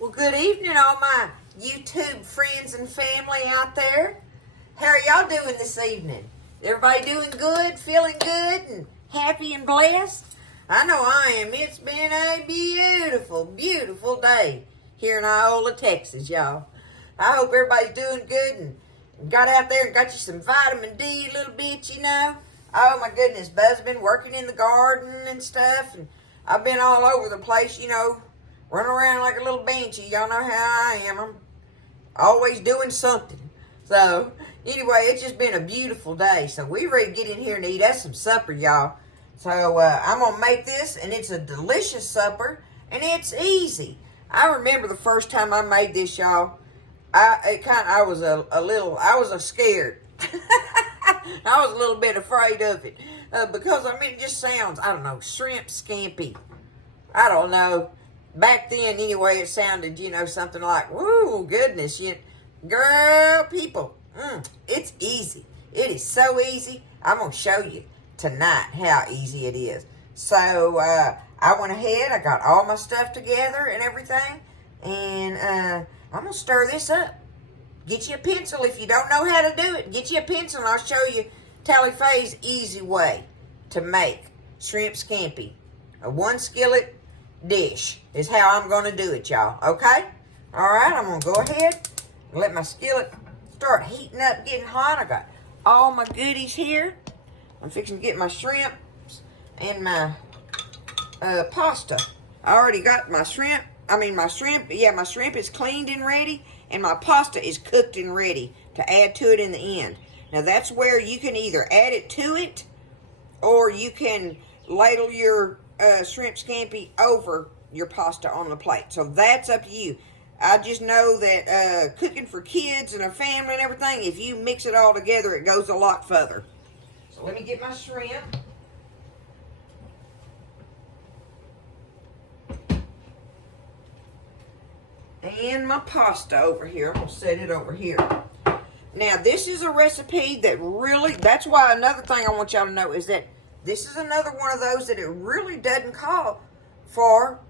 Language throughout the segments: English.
Well, good evening, all my YouTube friends and family out there. How are y'all doing this evening? Everybody doing good, feeling good, and happy and blessed? I know I am. It's been a beautiful, beautiful day here in Iola, Texas, y'all. I hope everybody's doing good and got out there and got you some vitamin D a little bit, you know. Oh, my goodness. Buzz been working in the garden and stuff, and I've been all over the place, you know, running around like a little banshee. Y'all know how I am. I'm always doing something. So, anyway, it's just been a beautiful day. So, we ready to get in here and eat us some supper, y'all. So, I'm going to make this, and it's a delicious supper, and it's easy. I remember the first time I made this, y'all. I was scared. I was a little bit afraid of it. Because, I mean, it just sounds, I don't know, shrimp scampi. I don't know. Back then, anyway, it sounded, you know, something like, woo, goodness, girl, people, it's easy. It is so easy. I'm going to show you tonight how easy it is. So, I went ahead, I got all my stuff together and everything, and I'm going to stir this up. Get you a pencil if you don't know how to do it. Get you a pencil, and I'll show you Tally Faye's easy way to make shrimp scampi. A one skillet dish is how I'm going to do it, y'all. Okay? All right, I'm going to go ahead and let my skillet start heating up, getting hot. I got all my goodies here. I'm fixing to get my shrimp and my pasta. I already got my shrimp. My shrimp is cleaned and ready, and my pasta is cooked and ready to add to it in the end. Now, that's where you can either add it to it, or you can ladle your shrimp scampi over your pasta on the plate. So that's up to you. I just know that cooking for kids and a family and everything, if you mix it all together, it goes a lot further. So let me get my shrimp. And my pasta over here. I'm going to set it over here. Now, this is a recipe that really, that's why another thing I want y'all to know is that this is another one of those that it really doesn't call for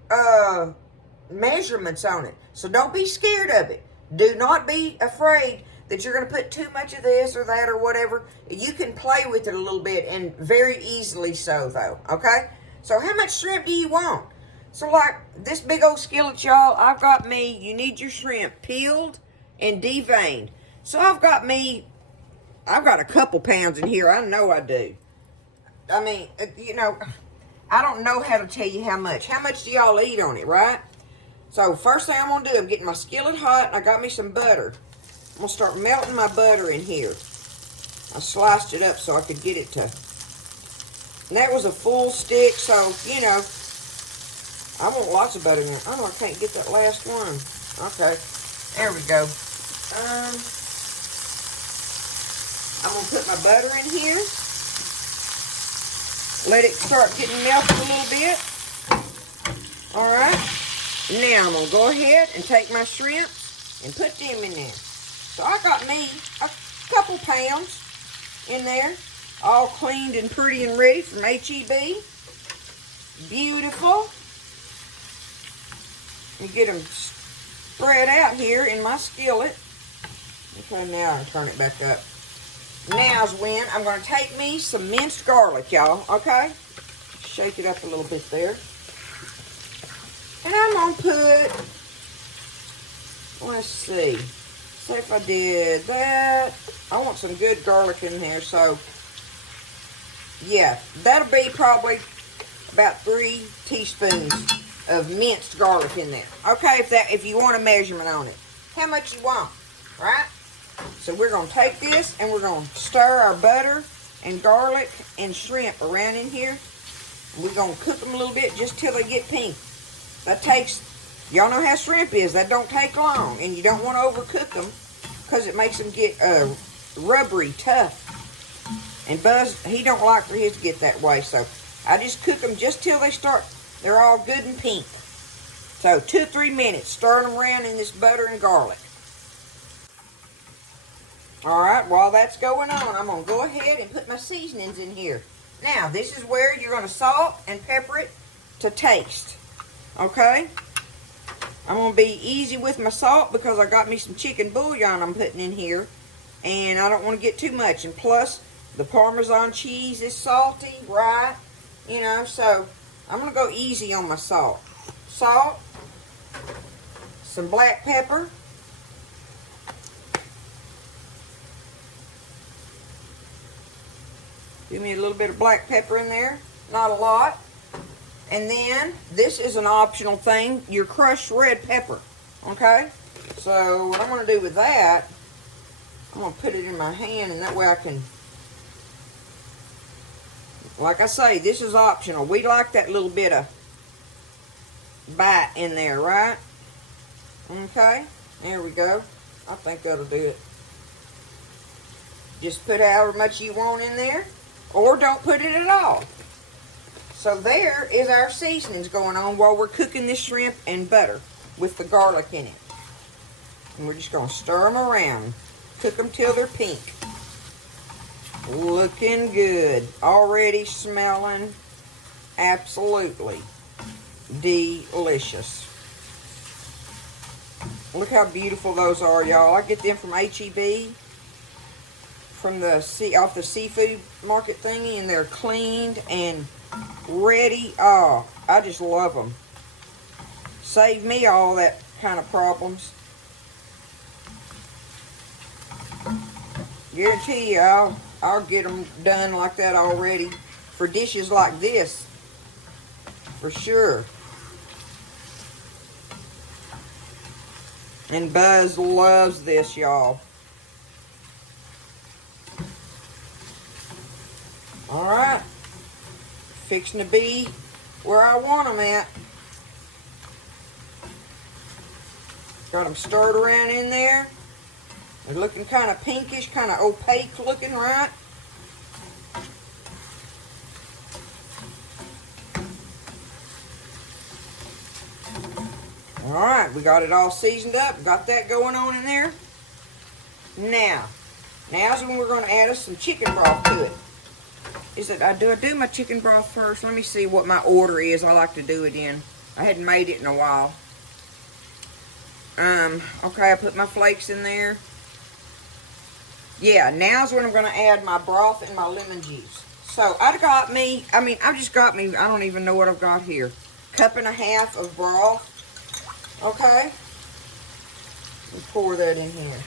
measurements on it. So don't be scared of it. Do not be afraid that you're going to put too much of this or that or whatever. You can play with it a little bit, and very easily so, though. Okay? So how much shrimp do you want? So like this big old skillet, y'all, I've got you need your shrimp peeled and deveined. So I've got a couple pounds in here. I know I do. I mean, you know, I don't know how to tell you how much. How much do y'all eat on it, right? So first thing I'm going to do, I'm getting my skillet hot, and I got me some butter. I'm going to start melting my butter in here. I sliced it up so I could get it to, and that was a full stick, so, you know, I want lots of butter in there. Oh, I can't get that last one. Okay, there we go. I'm going to put my butter in here. Let it start getting melted a little bit. All right. Now I'm going to go ahead and take my shrimp and put them in there. So I got me a couple pounds in there, all cleaned and pretty and ready from H-E-B. Beautiful. And get them spread out here in my skillet. Okay, now I'll turn it back up. Now's when I'm going to take me some minced garlic, y'all, okay? Shake it up a little bit there. And I'm going to put, let's see if I did that. I want some good garlic in there, so, yeah, that'll be probably about 3 teaspoons of minced garlic in there. Okay, if you want a measurement on it. How much you want, right? So we're going to take this and we're going to stir our butter and garlic and shrimp around in here. And we're going to cook them a little bit just till they get pink. That takes, y'all know how shrimp is. That don't take long. And you don't want to overcook them because it makes them get rubbery, tough. And Buzz, he don't like for his to get that way. So I just cook them just till they're all good and pink. So 2 or 3 minutes, stirring them around in this butter and garlic. All right, while that's going on, I'm going to go ahead and put my seasonings in here. Now, this is where you're going to salt and pepper it to taste. Okay? I'm going to be easy with my salt because I got me some chicken bouillon I'm putting in here. And I don't want to get too much. And plus, the Parmesan cheese is salty, right? You know, so I'm going to go easy on my salt. Salt, some black pepper, give me a little bit of black pepper in there, not a lot. And then, this is an optional thing, your crushed red pepper, okay? So, what I'm going to do with that, I'm going to put it in my hand, and that way I can, like I say, this is optional. We like that little bit of bite in there, right? Okay, there we go. I think that'll do it. Just put however much you want in there, or don't put it at all. So there is our seasonings going on while we're cooking this shrimp and butter with the garlic in it. And we're just going to stir them around. Cook them till they're pink. Looking good. Already smelling absolutely delicious. Look how beautiful those are, y'all. I get them from H-E-B, from the off the seafood market thingy, and they're cleaned and ready. Oh, I just love them. Save me all that kind of problems. Guarantee you, I'll get them done like that already for dishes like this, for sure. And Buzz loves this, y'all. Alright. Fixing to be where I want them at. Got them stirred around in there. They're looking kind of pinkish, kind of opaque looking, right? Alright, we got it all seasoned up. Got that going on in there. Now's when we're going to add us some chicken broth to it. Do I do my chicken broth first? Let me see what my order is I like to do it in. I hadn't made it in a while. Okay, I put my flakes in there. Yeah, now's when I'm going to add my broth and my lemon juice. So, I just got me, I don't even know what I've got here. 1.5 cups of broth. Okay. And pour that in here.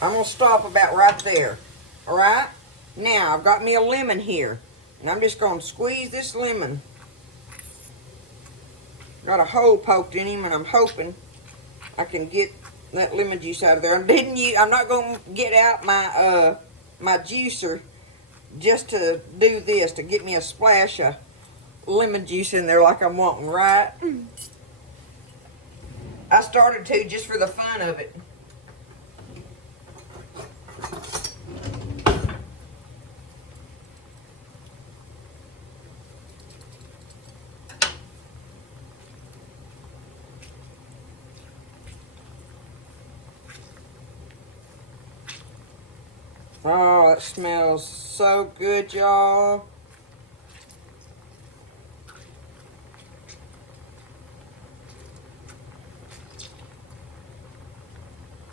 I'm going to stop about right there. Alright? Now, I've got me a lemon here. And I'm just going to squeeze this lemon. Got a hole poked in him, and I'm hoping I can get that lemon juice out of there. I'm not going to get out my my juicer just to do this, to get me a splash of lemon juice in there like I'm wanting, right? I started to just for the fun of it. Oh, it smells so good, y'all.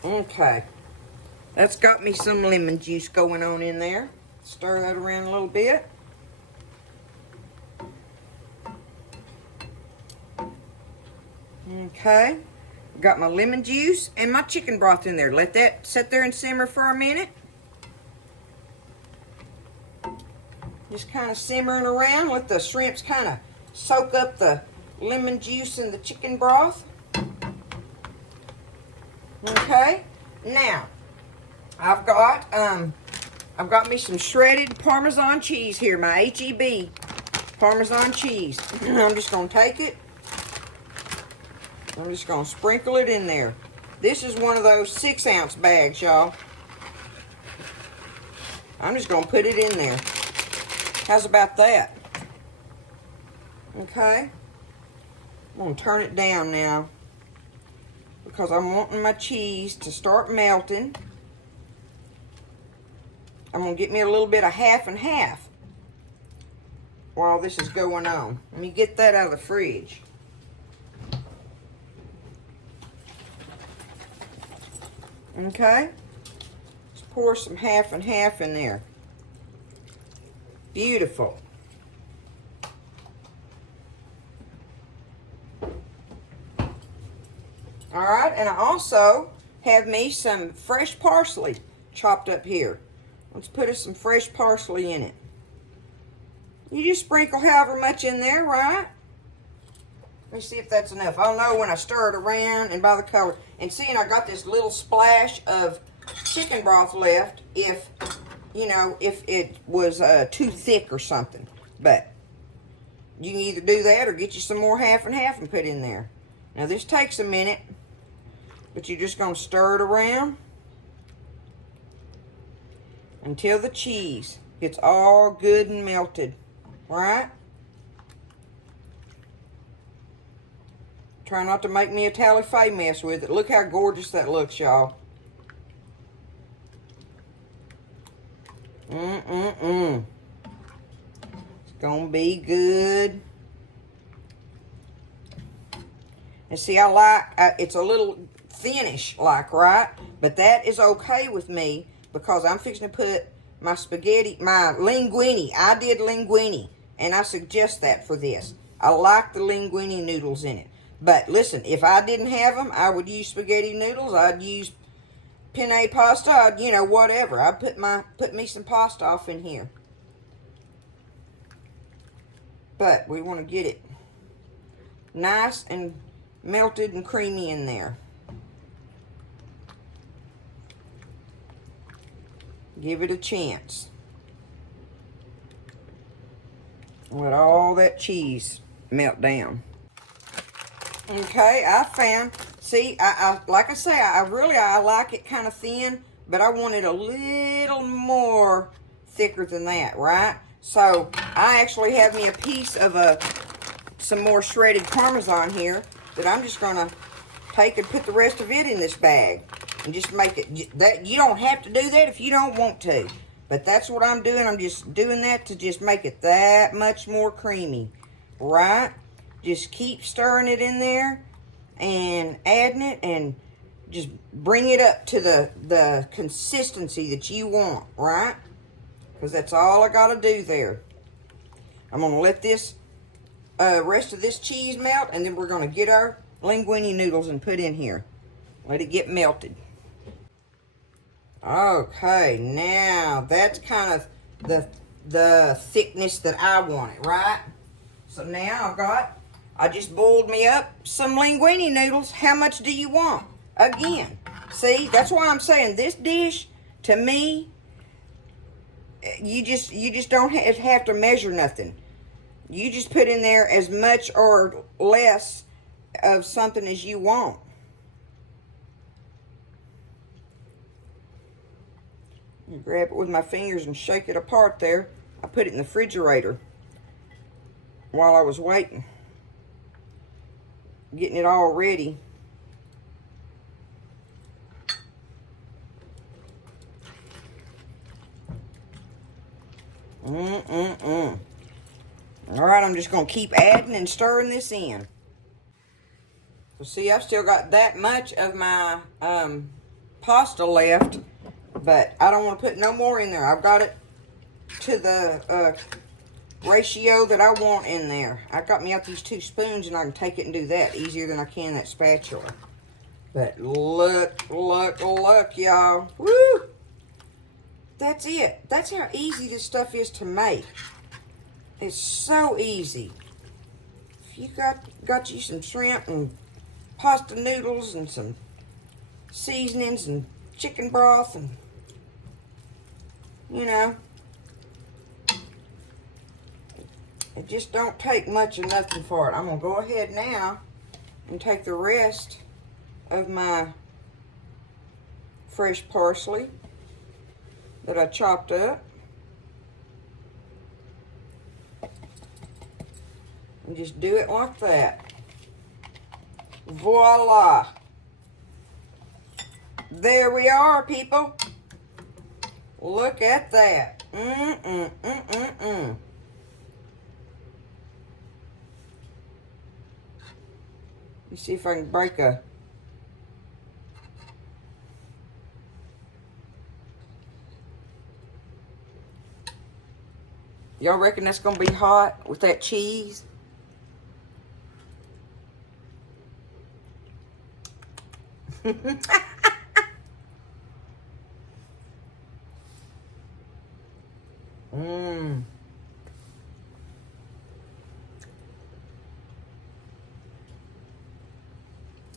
Okay. That's got me some lemon juice going on in there. Stir that around a little bit. Okay. Got my lemon juice and my chicken broth in there. Let that sit there and simmer for a minute. Just kind of simmering around. Let the shrimps kind of soak up the lemon juice and the chicken broth. Okay. Now, I've got me some shredded Parmesan cheese here. My H-E-B Parmesan cheese. I'm just going to take it. I'm just going to sprinkle it in there. This is one of those 6-ounce bags, y'all. I'm just going to put it in there. How's about that? Okay. I'm going to turn it down now because I'm wanting my cheese to start melting. I'm going to get me a little bit of half and half while this is going on. Let me get that out of the fridge. Okay? Let's pour some half and half in there. Beautiful. All right, and I also have me some fresh parsley chopped up here. Let's put us some fresh parsley in it. You just sprinkle however much in there, right? Let me see if that's enough. I'll know when I stir it around and by the color. And seeing I got this little splash of chicken broth left if, you know, if it was too thick or something. But you can either do that or get you some more half and half and put in there. Now this takes a minute, but you're just going to stir it around until the cheese gets all good and melted, right? Try not to make me a tally-fay mess with it. Look how gorgeous that looks, y'all. It's gonna be good. And see, I like, it's a little thinnish like, right? But that is okay with me because I'm fixing to put my spaghetti, my linguine. I did linguine, and I suggest that for this. I like the linguine noodles in it. But listen, if I didn't have them, I would use spaghetti noodles. I'd use penne pasta. I'd, you know, whatever. I'd put me some pasta off in here. But we want to get it nice and melted and creamy in there. Give it a chance. Let all that cheese melt down. Okay, I found, see, I like I say, I like it kind of thin, but I want it a little more thicker than that, right? So, I actually have me a piece of some more shredded Parmesan here that I'm just going to take and put the rest of it in this bag. And just make it, that you don't have to do that if you don't want to. But that's what I'm doing. I'm just doing that to just make it that much more creamy, right? Just keep stirring it in there and adding it and just bring it up to the consistency that you want, right? Because that's all I got to do there. I'm going to let this rest of this cheese melt, and then we're going to get our linguine noodles and put in here. Let it get melted. Okay, now that's kind of the thickness that I wanted, right? So now I just boiled me up some linguine noodles. How much do you want? Again, see, that's why I'm saying this dish, to me, you just don't have to measure nothing. You just put in there as much or less of something as you want. You grab it with my fingers and shake it apart there. I put it in the refrigerator while I was waiting, getting it all ready. All right, I'm just going to keep adding and stirring this in. So see, I've still got that much of my pasta left, but I don't want to put no more in there. I've got it to the ratio that I want in there. I got me out these 2 spoons, and I can take it and do that easier than I can that spatula. But look, y'all. Woo! That's it. That's how easy this stuff is to make. It's so easy. If you got you some shrimp and pasta noodles and some seasonings and chicken broth and, you know, it just don't take much of nothing for it. I'm going to go ahead now and take the rest of my fresh parsley that I chopped up and just do it like that. Voila. There we are, people. Look at that. Let me see if I can break a Y'all reckon that's going to be hot with that cheese? Mmm.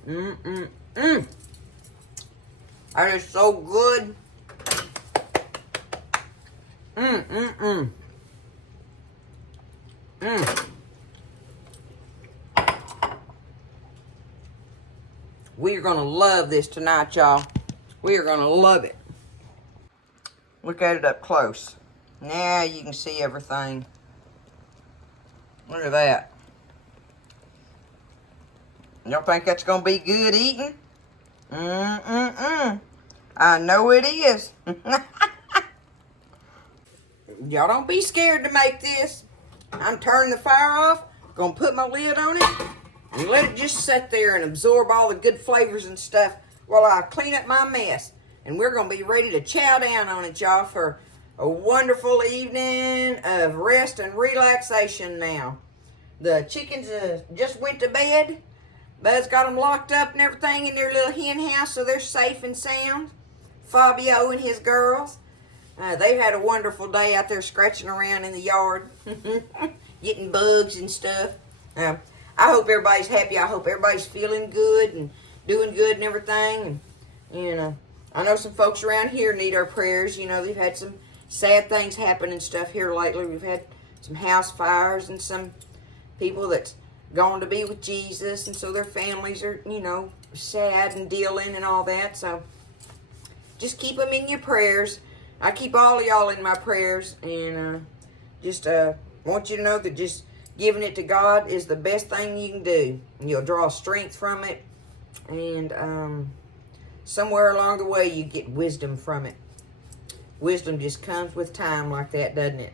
Mmm. That is so good. Mmm. We are going to love this tonight, y'all. We are going to love it. Look at it up close. Now you can see everything. Look at that. Y'all think that's going to be good eating? I know it is. Y'all don't be scared to make this. I'm turning the fire off. Gonna put my lid on it and let it just sit there and absorb all the good flavors and stuff while I clean up my mess. And we're gonna be ready to chow down on it, y'all, for a wonderful evening of rest and relaxation now. The chickens just went to bed. Buzz got them locked up and everything in their little hen house, so they're safe and sound. Fabio and his girls. They've had a wonderful day out there scratching around in the yard, getting bugs and stuff. I hope everybody's happy. I hope everybody's feeling good and doing good and everything. And I know some folks around here need our prayers. You know, they've had some sad things happen and stuff here lately. We've had some house fires and some people that's gone to be with Jesus, and so their families are, you know, sad and dealing and all that. So just keep them in your prayers. I keep all of y'all in my prayers, and just want you to know that just giving it to God is the best thing you can do. You'll draw strength from it, and somewhere along the way you get wisdom from it. Wisdom just comes with time like that, doesn't it?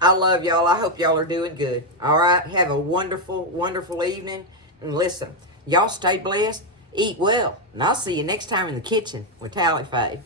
I love y'all. I hope y'all are doing good. All right? Have a wonderful, wonderful evening. And listen, y'all stay blessed, eat well, and I'll see you next time in the kitchen with Tally Faye.